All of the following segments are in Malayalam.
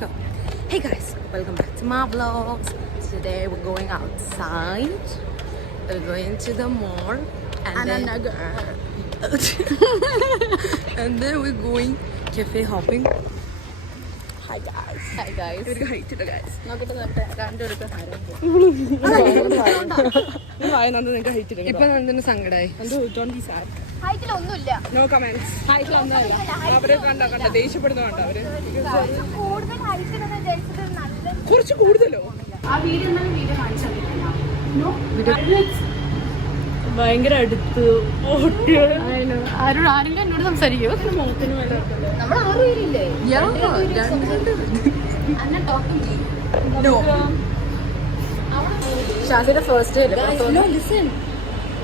Go. Hey guys, welcome back to my vlogs. Today we're going outside. We're going to the mall and then we're going cafe hopping. Hi guys. Hi guys. Height guys. ഇപ്പൊ നന്ദന് സങ്കടായി. No comments. അവരെ കണ്ട ദേഷ്യപ്പെടുന്ന കണ്ട അവര് കുറച്ച് കൂടുതലോ ഭയങ്കര അടുത്ത് ആരെങ്കിലും എന്നോട് സംസാരിക്കോ? ഷാസിയുടെ ഫസ്റ്റ്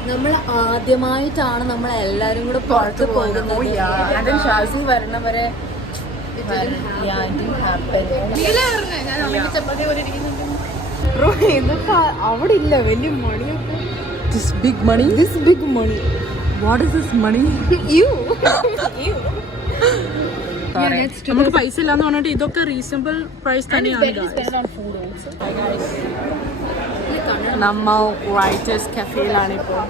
നമ്മൾ ആദ്യമായിട്ടാണ് നമ്മൾ എല്ലാരും കൂടെ പുറത്ത് പോകുന്നത്. ഷാസി വരണവരെ അവിടെ ഇല്ല വലിയ മണിയൊക്കെ. This big money? This big money. What is this money? You. നമുക്ക് പൈസ ഇല്ലാന്ന് പറഞ്ഞിട്ട് ഇതൊക്കെ റീസണബിൾ പ്രൈസ് തന്നെയാണ്. നമ്മ റൈറ്റേഴ്സ് കഫേയിലാണ് ഇപ്പോൾ.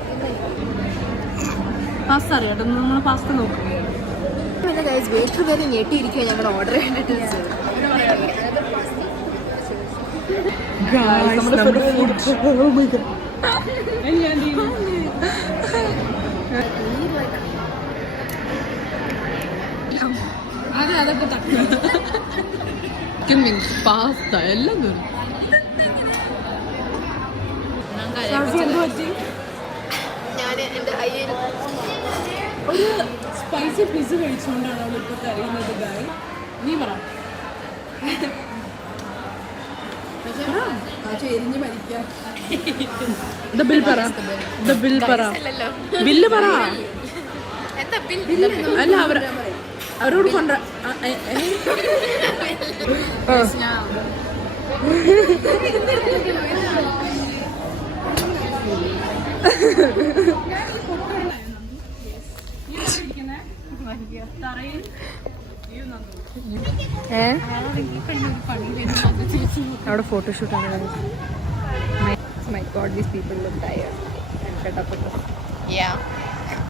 പാസ്ത അറിയാട്ടോ, നമ്മൾ പാസ്ത നോക്കും. വെയിറ്റർ വരെ ഞെട്ടിയിരിക്കുക ഞങ്ങൾ ഓർഡർ ചെയ്തിട്ട്. അതൊക്കെ പാസ്ത എല്ലാം ഒരു സ്പൈസി പിസ്സ കഴിച്ചുകൊണ്ടാണ് അവളിപ്പോ കരയുന്നത്. ഗായ് നീ പറ. എരിഞ്ഞ് മരിക്കാം. ബില്ല് പറ. അല്ല അവരോട് കൊണ്ട അവിടെ ഫോട്ടോഷൂട്ടാണ്. My god, these people look tired. Yeah.